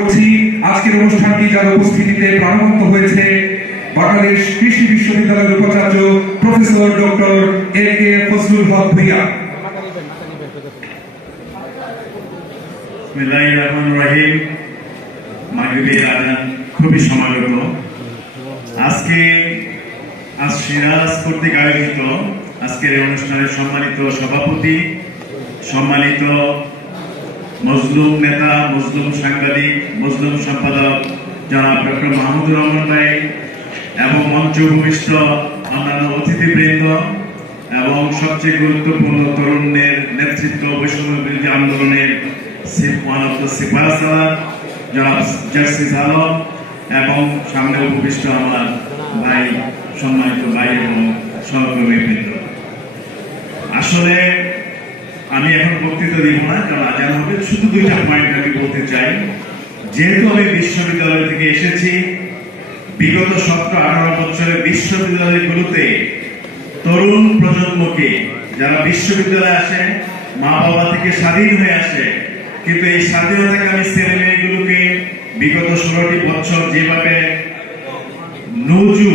করছি আজকের অনুষ্ঠানটি যার উপস্থিতিতে প্রাণবন্ত হয়েছে বাংলাদেশ কৃষি বিশ্ববিদ্যালয়ের উপাচার্য প্রফেসর ডক্টর A.K. ফজলুল হক ভূঁইয়া। বিসমিল্লাহির রহমানির রহিম। মাগরিবের আযান খুবই সমাগত। আজকে সিরাজ কর্তৃক আয়োজিত আজকের এই অনুষ্ঠানের সম্মানিত সভাপতি, সম্মানিত মজলুম নেতা, মজলুম সাংবাদিক, মজলুম সম্পাদক জনাব ডক্টর মাহমুদুর রহমান ভাই এবং মঞ্চ ভূমিষ্ঠ অন্যান্য অতিথিবৃন্দ এবং সবচেয়ে গুরুত্বপূর্ণ তরুণদের নেতৃত্ব বৈষম্য বিরোধী আন্দোলনের সিপাহসালার জনাব জাস্টিস আলম এবং সামনে উপবিষ্ট আমার ভাই, সম্মানিত ভাই এবং সহকর্মীবৃন্দ। আসলে আমি এখন বক্তৃতা দিব না, কারণ আজান হবে। শুধু দুইটা পয়েন্ট আমি বলতে চাই। যেহেতু আমি বিশ্ববিদ্যালয় থেকে এসেছি, বিগত 17-18 বছরে বিশ্ববিদ্যালয়গুলোতে তরুণ প্রজন্মকে, যারা বিশ্ববিদ্যালয়ে আসে মা বাবা থেকে স্বাধীন হয়ে আসে, কিন্তু এই স্বাধীনতাকামী ছেলে মেয়েগুলোকে বিগত 16টি বছর যেভাবে নৌজু,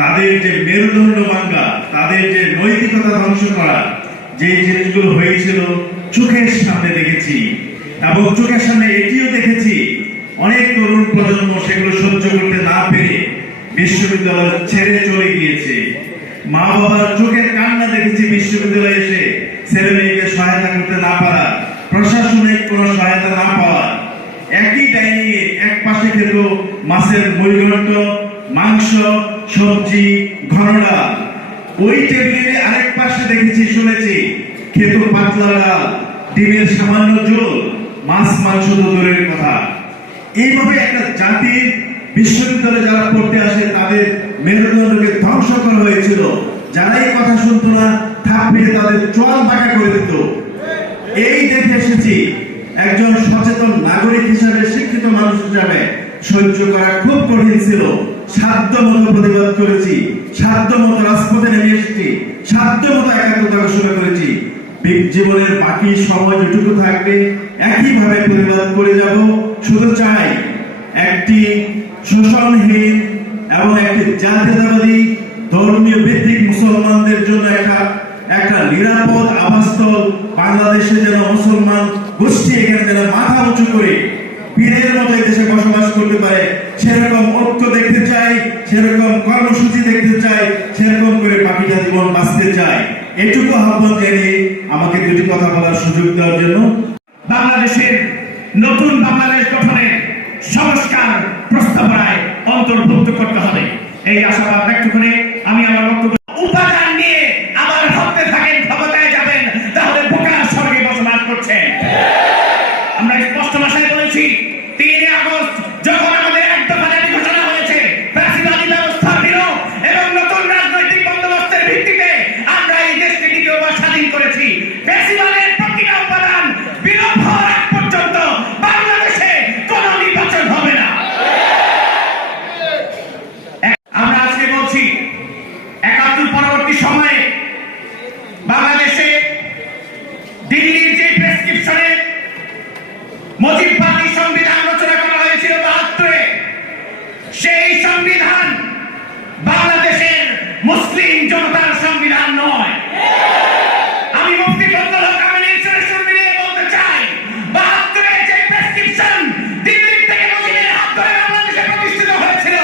তাদের যে মেরুদণ্ড ভাঙ্গা, তাদের যে নৈতিকতা ধ্বংস করা, যে জিনিসগুলো হয়েছিল চোখের সামনে দেখেছি এবং চোখের সামনে এটিও দেখেছি অনেক তরুণ প্রজন্ম সেগুলো সহ্য করতে না পেরে বিশ্ববিদ্যালয় ছেড়ে চলে গিয়েছে। মা বাবার চোখের কান্না দেখেছি বিশ্ববিদ্যালয়ে এসে ছেলে মেয়েকে সহায়তা করতে না পারা, প্রশাসনিক কোন সহায়তা না পাওয়া। একই ডাইনিং এ এক পাশে খেত মাছের মুড়িঘণ্ট, মাংস, সবজি, ঘন ডাল, ওই টেবিলে আরেক পাশে দেখেছি, শুনেছি খেত পাতলা ডাল, ডিমের সামান্য ঝোল, মাছ মাংস তো দূরের কথা। এইভাবে একটা জাতির বিশ্ববিদ্যালয়ে যারা পড়তে আসে তাদের মেরুদণ্ডকে ধ্বংস করা হয়েছিল। যারাই কথা শুনতো না থাপড়িয়ে তাদের চোয়াল বাঁকা করে দিত। এই দেখে এসেছি। একজন সচেতন নাগরিক হিসাবে, শিক্ষিত মানুষ হিসাবে সহ্য করা খুব কঠিন ছিল। সাধ্য মতো প্রতিবাদ করেছি, সাধ্য মতো রাজপথে নেমে এসেছি, সাধ্য মতো একাত্মতা ঘোষণা করেছি। জীবনের বাকি সময় যেটুকু থাকবে একইভাবে প্রতিবাদ করে যাব। শুধু চাই একটি শোষণহীন এবং একটি জাতীয়তাবাদী ধর্মীয় ভিত্তিক মুসলমানদের জন্য একটা নিরাপদ আবাসস্থল বাংলাদেশে, যেন মুসলমান গোষ্ঠী এখানে যেন মাথা উঁচু করে পীরের মতো দেশে বসবাস করতে পারে, সেরকম ঐক্য দেখতে চাই, সেরকম কর্মসূচি দেখতে চাই, সেরকম করে বাকিটা জীবন বাঁচতে চাই। এটুকু আহ্বান জানিয়ে আমাকে দুটি কথা বলার সুযোগ দেওয়ার জন্য। বাংলাদেশের নতুন বাংলাদেশ গঠনের সংস্কার প্রস্তাবনায় অন্তর্ভুক্ত করতে হবে, এই আশাবাদ ব্যক্ত করে আমি আমার বক্তব্য উপাদান নিয়ে আবার ভাবতে থাকেন, ক্ষমতায় যাবেন, তাহলে বোকার স্বর্গে বসবাস করছেন। আমরা স্পষ্ট ভাষায় বলেছি, 3 আগস্ট যখন আমাদের এক দফা দাবি ঘোষণা হয়েছে, ফ্যাসিবাদী ব্যবস্থার বিলোপ এবং নতুন রাজনৈতিক বন্দোবস্তের ভিত্তিতে আমরা এই দেশকে দ্বিতীয়বার স্বাধীন করেছি। ফ্যাসিবাদের প্রতিটা উপাদান বিলোপ হওয়ার আগ পর্যন্ত বাংলাদেশে কোনো নির্বাচন হবে না। আমরা আজকে বলছি, 71 পরবর্তী সময়ে বাংলাদেশে দিল্লির যে প্রেসক্রিপশনে মুজিববাদী সংবিধান রচনা করা হয়েছিল 72-এ, সেই সংবিধান বাংলাদেশের মুসলিম জনতার সংবিধান নয়। আমি মুফতি ফজলুল হক আমিনের সঙ্গে মিলিয়ে বলতে চাই, 72-এ যে প্রেসক্রিপশন দিল্লি থেকে মুজিবের হাত ধরে বাংলাদেশে প্রতিষ্ঠিত হয়েছিল,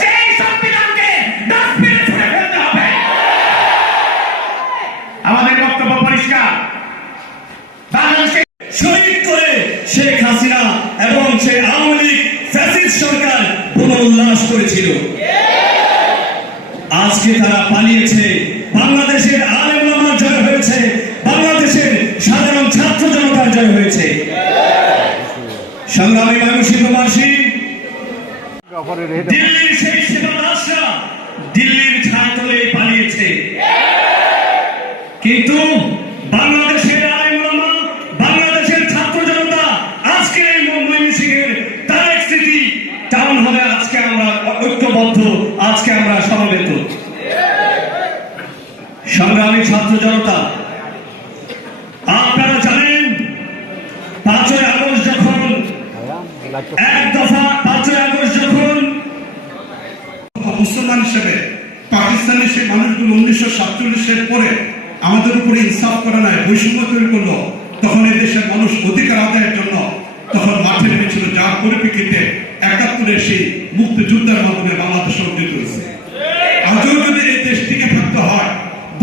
সেই সংবিধানকে ডাস্টবিনে ছুঁড়ে ফেলতে হবে। আমাদের বক্তব্য পরিষ্কার, বাংলাদেশে শহীদ করে শেখ হাসিনা এবং সেই আওয়ামী লীগ ফ্যাসিস্ট সরকার পুনরুল্লাস করেছিল। আজকে তারা পালিয়েছে। বাংলাদেশের আলেম ওলামার জয় হয়েছে, বাংলাদেশের সাধারণ ছাত্র জনতার জয় হয়েছে। সংগ্রামী ময়মনসিংহবাসী, দিল্লির সেই সেনাদাসরা দিল্লির ছায়াতলে পালিয়েছে, কিন্তু বাংলাদেশের আলেম ওলামা, বাংলাদেশের ছাত্র জনতা আজকে এই ময়মনসিংহের তারেক স্মৃতি টাউন হলে আজকে আমরা ঐক্যবদ্ধ, আজকে আমরা সমবেত। সংগ্রামী ছাত্র জনতা, আপনারা জানেন 5ই আগস্ট যখন এক দফা 5ই আগস্ট যখন মুসলমান হিসেবে পাকিস্তানের সেই মানুষগুলো 1947-এর পরে আমাদের উপরে ইনসাফ করে নাই, বৈষম্য তৈরি করলো, তখন এই দেশের মানুষ অধিকার আদায়ের জন্য তখন মাঠে নেমেছিল, যার পরিপ্রেক্ষিতে 71-এর সেই মুক্তিযুদ্ধের মাধ্যমে বাংলাদেশ অর্জিত হয়েছে। আজও যদি এই দেশ টিকে থাকতে হয়,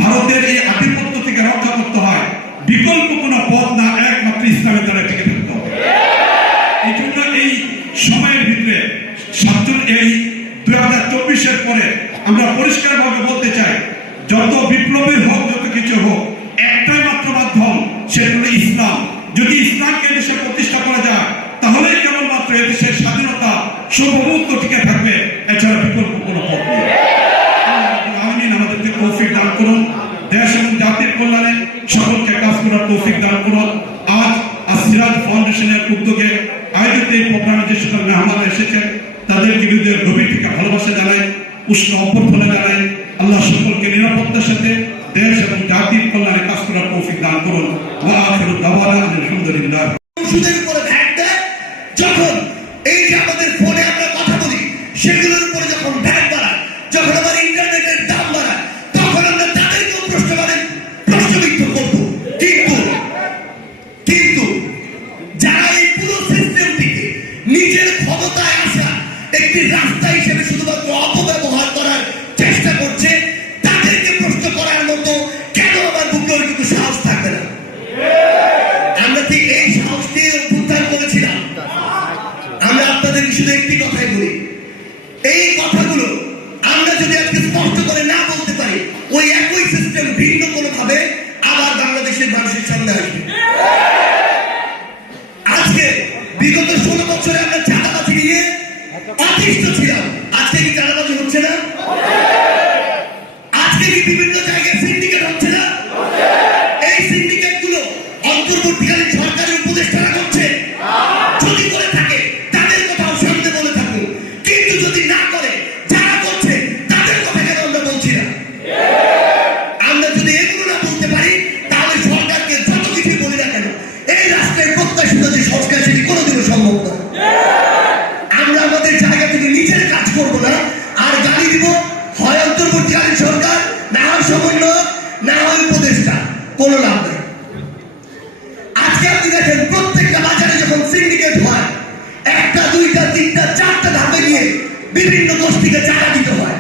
ভারতের এই আধিপত্য থেকে রক্ষা করতে হয়, বিকল্প কোনো পথ না, একমাত্র ইসলামের দ্বারা টিকে থাকতে হবে। এই জন্য এই সময়ের ভিতরে এই 2024-এর পরে আমরা পরিষ্কারভাবে বলতে চাই, যত বিপ্লবী হোক, যত কিছু হোক, একটাই মাত্র মাধ্যম, সেটা হলো ইসলাম। যদি ইসলামকে দেশে প্রতিষ্ঠা করা যায়, তাহলেই কেবলমাত্র এদেশের স্বাধীনতা সার্বভৌমত্ব টিকে থাকবে, এছাড়া বিকল্প কোনো পথ নেই। আমিন আমাদেরকে তৌফিক দান করুন, দেশ এবং জাতির কল্যাণে সকলকে কাজ করার তৌফিক দান করুন। আজ সিরাজ ফাউন্ডেশনের উদ্যোগে আয়োজিত এই প্রোগ্রামে যে সকল মেহমান এসেছেন, তাদেরকে বিরুদ্ধে গভীর থেকে ভালোবাসা জানাই, উষ্ণ অভ্যর্থনা জানাই। আল্লাহ সকলকে নিরাপত্তার সাথে দেশ এবং জাতির কল্যাণে কাজ করার তৌফিক দান করুন। ওয়া আখিরু দাওয়ানা আলহামদুলিল্লাহ। ওষুধের উপরে ভ্যাট দেয়, যখন এই যে আমাদের ফোনে আমরা কথা বলি সেগুলোর উপরে যখন ভ্যাট বাড়ায়, যখন আমার ইন্টারনেটের দাম বাড়ায়, তখন আমরা তাদেরকেও প্রশ্নবিদ্ধ করব। কিন্তু যারা এই পুরো সিস্টেমটিকে নিজের ক্ষমতায় আসা একটি রাস্তা হিসেবে শুধুমাত্র অপব্যবহার করার চেষ্টা করছে, তাদেরকে প্রশ্ন করার মতো কেন আমার বুকে ওইটুকু সাহস থাকবে না? আমরা ঠিক এই সাহস নিয়ে উত্থান করেছিলাম। আমরা আপনাদেরকে শুধু একটি কথাই বলি, এই কথাগুলো আমরা যদি আজকে স্পষ্ট করে না বলতে পারি, ওই একই সিস্টেম ভিন্ন কোনো ভাবে আবার বাংলাদেশের মানুষের সামনে আসবে। আজকে বিগত 16 বছরে আমরা চাঁদাবাজি নিয়ে অতিষ্ঠ ছিলাম, আজকে কি চাঁদাবাজি হচ্ছে না? আজকে কি বিভিন্ন জায়গায় সিন্ডিকেট হচ্ছে না? এই সিন্ডিকেট গুলো অন্তর্বর্তীকালীন সরকারের উপদেষ্টারা করছে। যদি করে থাকে তাদের কথাও সামনে বলে থাকুন, কিন্তু যদি না করে যারা করছে তাদের কথা কেন আমরা বলছি না? আমরা যদি এগুলো না বলতে পারি, তাহলে সরকারকে যত কিছু বলি না কেন, এই রাষ্ট্রের প্রত্যাশিত যে সংস্কার সেটি কোনোদিনও সম্ভব না। আমরা আমাদের জায়গা থেকে নিজের কাজ করব না, আর গালি দিব হয় অন্তর্বর্তীকালীন সরকার, না হয় সমন্বয়, না হয় উপদেষ্টা, কোনো লাভ নেই। আজকে আপনি দেখেন প্রত্যেকটা বাজারে যখন সিন্ডিকেট হয়, 1টা 2টা 3টা 4টা ধাপে নিয়ে বিভিন্ন গোষ্ঠীকে চাঁদা দিতে হয়।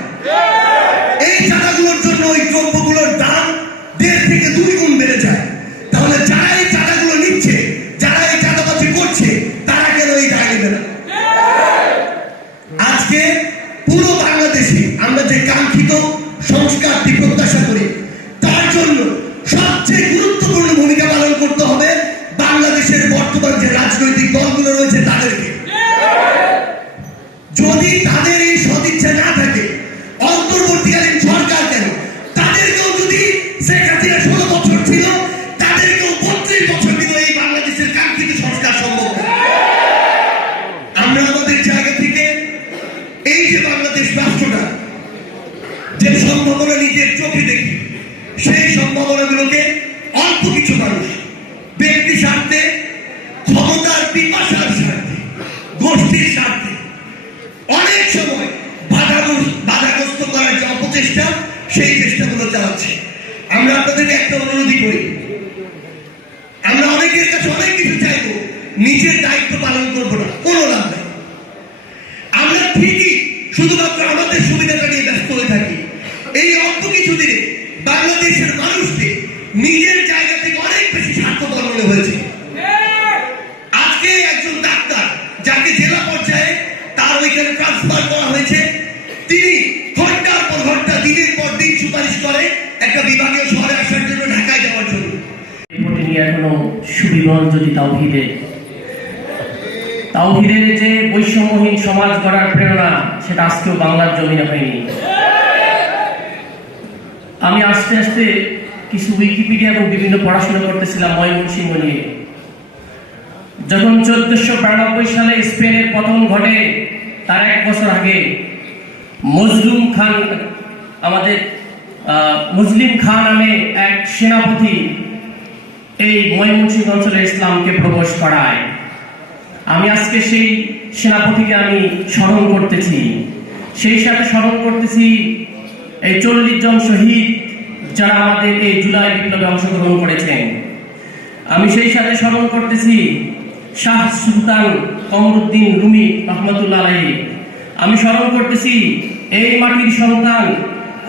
এই চাঁদাগুলোর জন্য ওই দ্রব্যগুলোর দাম 1.5 থেকে 2 গুণ বেড়ে যায়। তাহলে যারা এই চাঁদাগুলো নিচ্ছে, যারা এই চাঁদাবাজি করছে, তারা কেন এই দায় নেবে না? আজকে পুরো বাংলাদেশে আমরা যে কাঙ্ক্ষিত সংস্কারটি প্রত্যাশা করি, তার জন্য সবচেয়ে গুরুত্বপূর্ণ ভূমিকা পালন করতে হবে বাংলাদেশের বর্তমান যে রাজনৈতিক দলগুলো রয়েছে তাদেরকে। যদি তাদের এই সদিচ্ছা না থাকে, অন্তর্বর্তীকালীন সরকার কেন, তাদেরকেও যদি শেখ হাসিনা 16 বছর ছিল, তাদেরকেও 32 বছর দিল এই বাংলাদেশের কাঙ্ক্ষিত সংস্কার সম্ভব না। আমরা আমাদের জায়গা থেকে এই যে বাংলাদেশ রাষ্ট্রটা যে সম্ভাবনা নিজের চোখে দেখি, সেই সম্ভাবনাগুলোকে অল্প কিছু মানুষ ব্যক্তি স্বার্থে, ক্ষমতার পিপাসার স্বার্থে, গোষ্ঠীর স্বার্থে অনেক সময় বাধাগ্রস্ত করার যে অপচেষ্টা, সেই চেষ্টাগুলো চালাচ্ছে। আমরা আপনাদেরকে একটা অনুরোধই করি, আমরা অনেকের কাছে অনেক কিছু চাইবো, নিজের দায়িত্ব পালন করবো না, কোনো লাভ নেই। আমরা ঠিকই শুধুমাত্র আমাদের সুবিধাটা নিয়ে ব্যস্ত হয়ে থাকি। এই অল্প কিছু দিনে বাংলাদেশের মানুষকে নিজের জায়গা থেকে অনেক বেশি স্বার্থপর মনে হয়েছে। আজকে একজন ডাক্তার যাকে জেলা পর্যায়ে তার ওইখানে ট্রান্সফার করা হয়েছে, তিনি ঘন্টার পর ঘন্টা, দিনের পর দিন সুপারিশ করে একটা বিভাগীয় শহরে আসার জন্য, ঢাকায় যাওয়ার জন্য। নিয়ে এখনো সুবিবল যদি তাওহীদের যে বৈষম্যহীন সমাজ গড়ার প্রেরণা, সেটা আজকেও বাংলার জমিনে হয়নি। আমি আস্তে আস্তে কিছু উইকিপিডিয়া এবং বিভিন্ন পড়াশোনা করতেছিলাম ময়মনসিংহ নিয়ে। যখন 1492 সালে স্পেনের পতন ঘটে, তার 1 বছর আগে মজলুম খান নামে এক সেনাপতি এই ময়মনসিংহ অঞ্চলে ইসলামকে প্রবেশ করায়। আমি আজকে সেই সেনাপতিকে আমি স্মরণ করতেছি, সেই সাথে স্মরণ করতেছি এই 40 জন শহীদ যারা আমাদের এই জুলাই বিপ্লবে অংশগ্রহণ করেছেন। আমি সেই সাথে স্মরণ করতেছি শাহ সুলতান কমরুদ্দিন রুমি রহমতুল্লাহ আলাইহি। আমি স্মরণ করতেছি এই মাটির সন্তান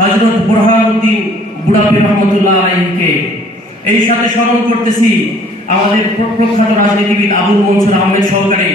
হযরত বুরহানুদ্দিন বুড়াপি রহমতুল্লাহ আলাইহিকে। এই সাথে স্মরণ করতেছি আমাদের প্রখ্যাত রাজনীতিবিদ আবুল মনসুর আহমেদ সহকারে